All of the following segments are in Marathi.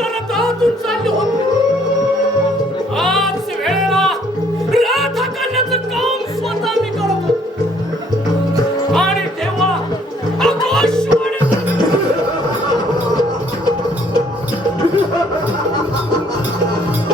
जनता अजून चालली होती. आज वेळेला राधा करण्याचं काम स्वतः मी करतो आणि तेव्हा आकाशवाणी Ha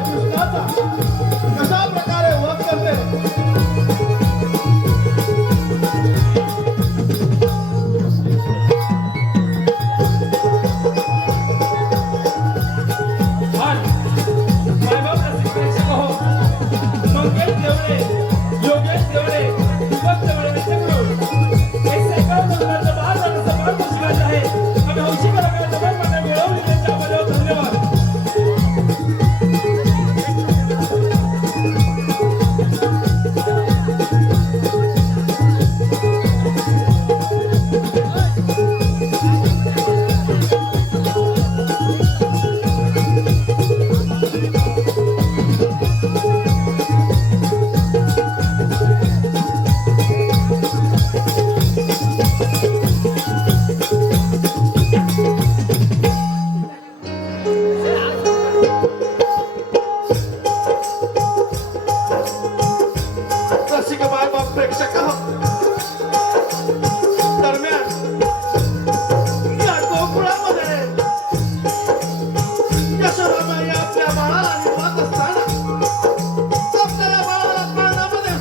Deus, nada.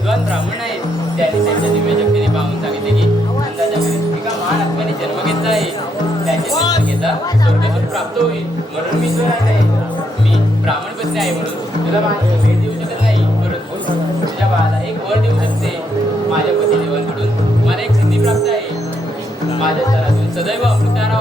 विद्वान ब्राह्मण आहेत त्यांनी त्यांच्या दिव्य शक्तीने पाहून सांगितले की अंदाजाकडे एका महान आत्म्याने जन्म घेतला आहे? त्याचे जन्म घेता स्वर्गसुख प्राप्त होईल. म्हणून मी तुला आहे. मी ब्राह्मण पत्नी आहे म्हणून तुला माझी भेट देऊ शकत नाही. परंतु तुझ्या बाळाला एक वर देऊ शकते. माझ्या पती पतिदेवांकडून मला एक सिद्धी प्राप्त आहे. माझ्या घरातून सदैव अमृतारा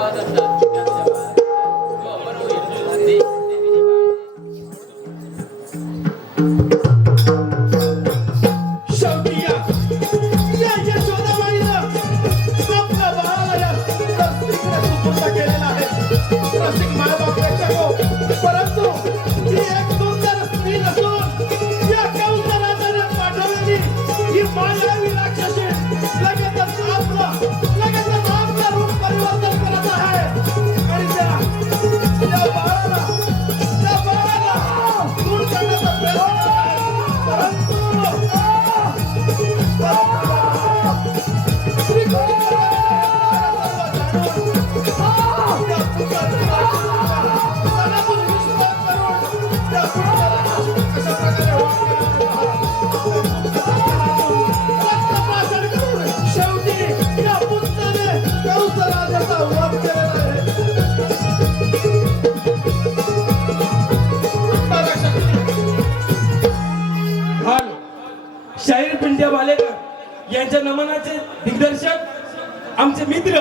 शाहीर पिंड्या भालेकर यांच्या नमनाचे दिग्दर्शक आमचे मित्र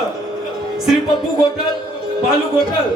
श्री पप्पू गोटल बालू गोटल